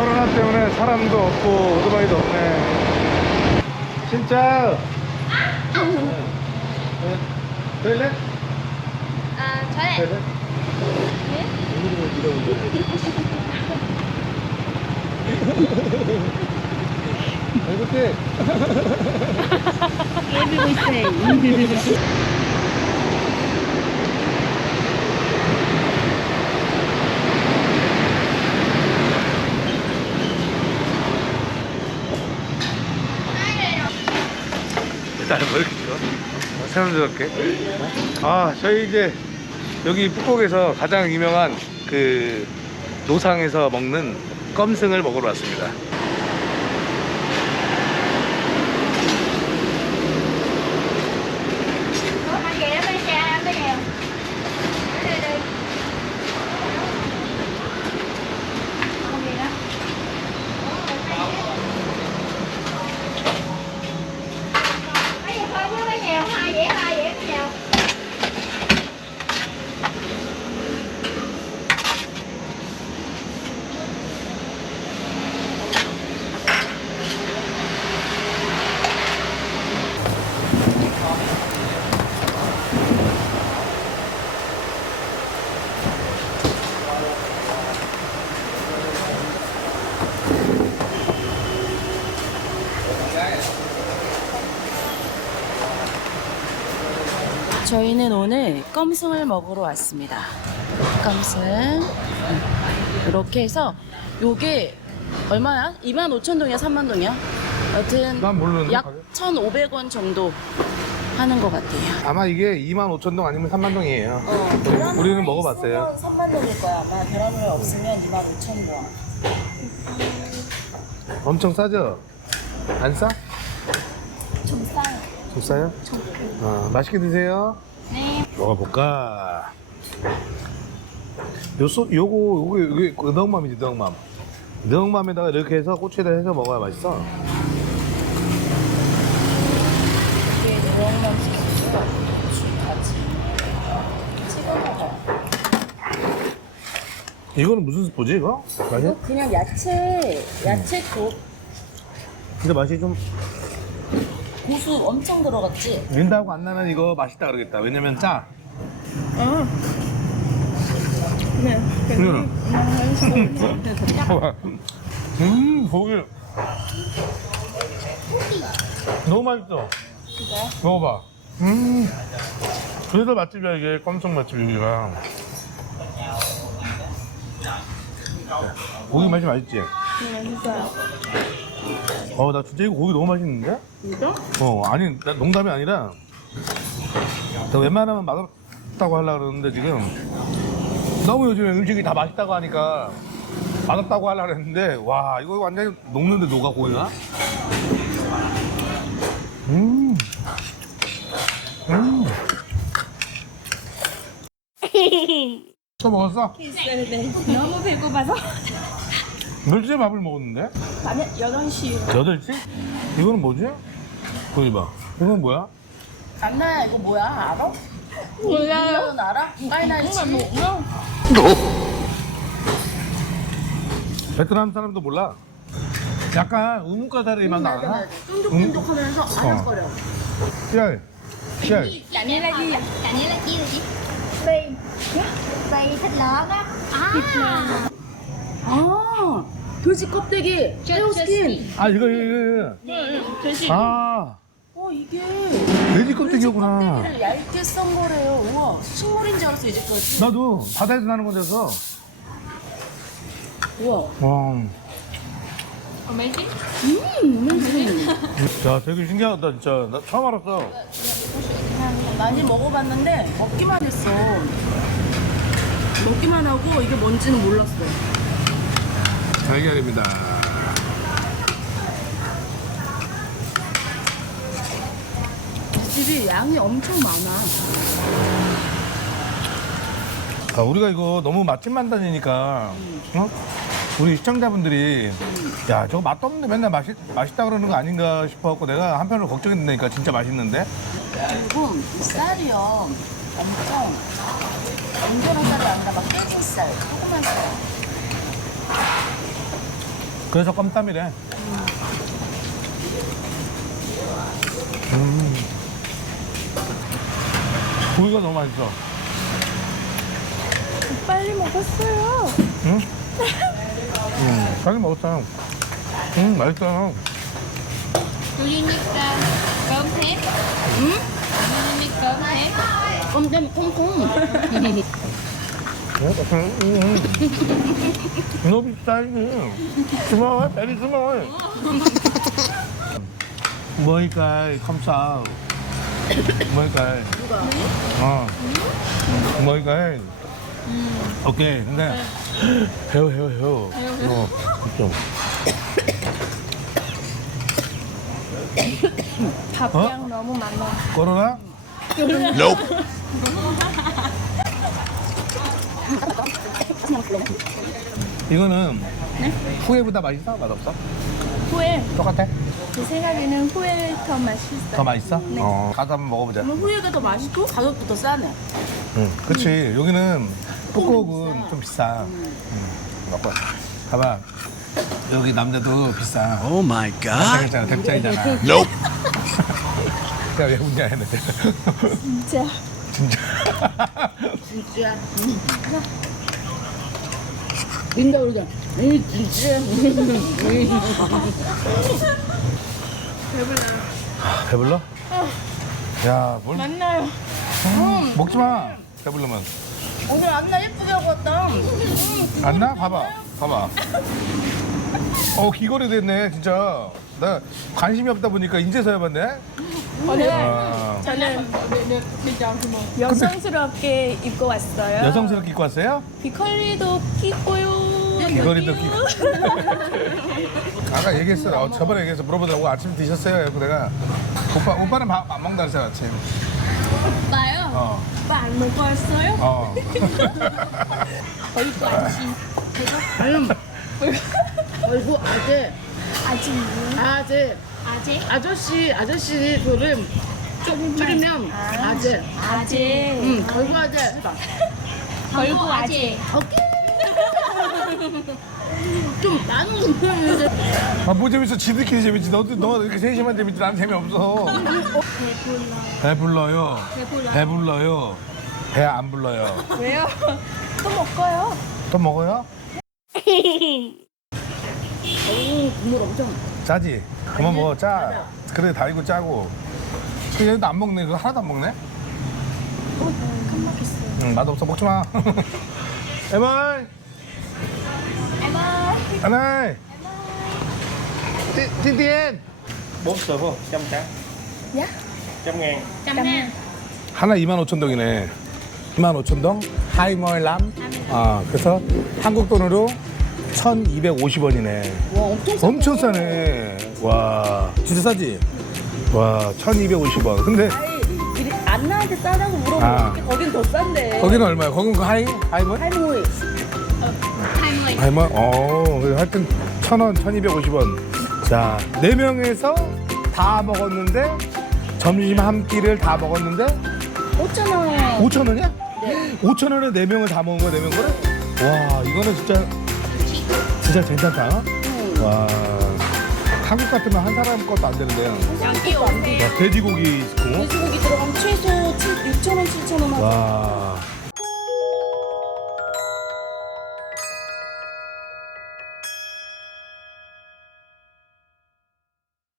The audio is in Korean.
코로나 때문에 사람도 없고 오토바이도 없네. 진짜. 될래? À, toilet. 될래? 이렇게 일단 뭐이 렇게 좋아? 어, 새삼스럽게. 아, 저희 이제 여기 푸꾸옥에서 가장 유명한 그 노상에서 먹는 껌승을 먹으러 왔습니다. 저희는 오늘 껌승을 먹으러 왔습니다. 껌승. 이렇게 해서 요게 얼마야? 25,000동이야? 3만동이야? 여튼 난 모르는데, 약 가격? 1,500원 정도 하는 것 같아요. 아마 이게 2만 5천 동 아니면 3만 동이에요. 어, 우리는 먹어봤어요. 3만 동일 거야. 아마 계란후라이 없으면 25,000동. 엄청 싸죠? 안 싸? Trùng xanh. 좀 싸요? 어, 맛있게 드세요. 먹어볼까? 요 소, 요거, 요게, 요게 너엉맘이지, 너엉맘. 너엉맘에다가 이렇게 해서 고추에다 해서 먹어야 맛있어. 이게 누렁만 소스가 같이 찍어 먹어. 이거는 무슨 스프지, 이거? 맛이? 이거 그냥 야채, 야채 국. 근데 맛이 좀 고수 엄청 들어갔지? 민다고 안 나는 이거 맛있다 그러겠다. 왜냐면 짜. 네. 응. 음, 고기. 너무 맛있어. 먹어봐. 음. 그래서 맛집이야, 이게. 껌청 맛집, 여기가. 고기 맛이 맛있지? 어, 나 진짜 이거 고기 너무 맛있는데? 진짜? 어, 아니, 나 농담이 아니라, 나 웬만하면 맛없다고 하려고 그러는데, 지금, 너무 요즘에 음식이 다 맛있다고 하니까, 맛없다고 하려고 했는데, 와, 이거 완전히 녹는데 녹아, 고기가? 음. 음. 또 먹었어? 너무 배고파서. 몇 시에 밥을 먹었는데? 아니, 11시. 8시? 이거는 뭐지? 보기 봐. 이건 뭐야? 안나야, 이거 뭐야? 알아? 몰라요. 너 알아? 빨나이치. 베트남 사람도 몰라. 약간 우뭇가사리 맛 나나? 쫀득쫀득하면서 아삭거려. 씨알. 씨알. Cái này là gì? Cái này là chi rồi chị? Bì. Bì thịt lợn á. À. 아, 돼지 껍데기. 새우스킨. 아, 이거, 이거, 이거. 돼지. 아, 어, 이게. 돼지 껍데기였구나. 껍데기를 얇게 썬 거래요. 우와, 식물인 줄 알았어, 이제까지. 나도 바다에서 나는 건데서. 우와. 와. 음, 자, 되게 신기하다, 진짜. 나 처음 알았어. 많이 먹어봤는데, 먹기만 했어. 먹기만 하고, 이게 뭔지는 몰랐어. 달걀입니다. 집이 양이 엄청 많아. 아, 우리가 이거 너무 맛집만 다니니까, 어? 우리 시청자분들이, 야, 저거 맛도 없는데 맨날 맛있, 맛있다 그러는 거 아닌가 싶어갖고 내가 한편으로 걱정했는데니까 진짜 맛있는데? 그리고 이 쌀이요. 엄청 온전한 쌀이 아니라 막 깨진 쌀, 조그만 쌀. 그래서 껌땀이래. 음. 고기가 너무 맛있어. 빨리 먹었어요. 응? 응, 빨리 먹었어. 응, 맛있다. Cơm thép? 응? Thép? 껌 때문에 콩콩. 응, 응. 너 비싸, 이게. 스마워, 베리 스마워. 뭐니까, 컴싸. 뭐니까. 어. 뭐니까. 오케이, 근데. 해요, 해요, 해요. 어, 좀. 밥량 너무 많아. 코로나? 이거는 후회보다 맛있어? 맛없어? 후에 똑같아? 제 생각에는 후에 더 맛있어. 더 맛있어? 어. 가서 한번 먹어보자. 후회가 더 맛있고 가격도 더 싸네. 응. 그치. 여기는 뽀꼬옥은 좀 비싸. 응. 먹고. 봐봐. 여기 남자도 비싸. Oh my god. 대장이잖아. 대장이잖아. Nope. 내가 왜 웃냐 했는데. 진짜. 진짜. 진짜. 린다 그러자. 이 진짜. 배불러? 야, 뭘 맞나요? 먹지 마. 배불러면. 오늘 안나 예쁘게 하고 왔다. 안 나? 봐봐. 봐봐. 어, 귀걸이 됐네, 진짜. 나 관심이 없다 보니까 인제서야 봤네. 오늘 아, 저는 여성스럽게 입고 왔어요. 여성스럽게 입고 왔어요? 귀걸이도 끼고요. 귀걸이도 여기요. 아까 얘기했어. 어, 저번에 얘기해서 물어보더라고. 아침 드셨어요? 그래서 내가 오빠, 오빠는 밥 안 먹는다 그랬어, 아침. 오빠요? 어, 오빠 안 먹고 왔어요? 어. 아침. 음. 어이구 아재 뭐? 아재 아재? 아저씨 아저씨 소름 좀 줄이면 아재. 아재. 응 어이구 아재 해봐. 걸고 아재. 좀 많은 표현인데 아, 뭐 재밌어? 지들끼리 재밌지. 너, 너 이렇게 셋이만 재밌지. 난 재미없어. 배 불러. 배불러요. 배불러. 배불러요. 배 안 불러요. 왜요? 또 먹어요. 또 먹어요? 오 국물 엄청 짜지? 그만 먹어, 짜. 그래, 달고 짜고. 그 얘도 안 먹네. 그거 하나도 안 먹네? 어, 깜빡했어. 응, 맛없어. 먹지 마. 에마이! 에바. 하나이! 띠띠엔! bốn trăm trắng 야? trăm ngàn 짬내. 하나 25,000동이네. 25,000동? 하이멀람? 아, 그래서 한국 돈으로 1,250원이네. 와 엄청 싸. 엄청 싸네. 와, 진짜 싸지? 와, 1,250원. 근데 아이 이리 안나한테 싸다고 물어보면 아. 어떻게 거긴 더 싼데 거기는 얼마야? 거긴 그 하이? 하이멀? 할머니 할머니. 하이멀? 어, 그래서 하여튼 1,000원, 1,250원. 자, 네 명에서 다 먹었는데, 점심 한 끼를 다 먹었는데, 5천원 5,000원이야? 네. 5,000원에 네 명을 다 먹은 거야, 네명 거를? 와, 이거는 진짜, 진짜 괜찮다. 와, 한국 같으면 한 사람 것도 안 되는데요. 여기 오세요. 와, 돼지고기 있고. 돼지고기 들어가면 최소 6천원 7천원 하고 와,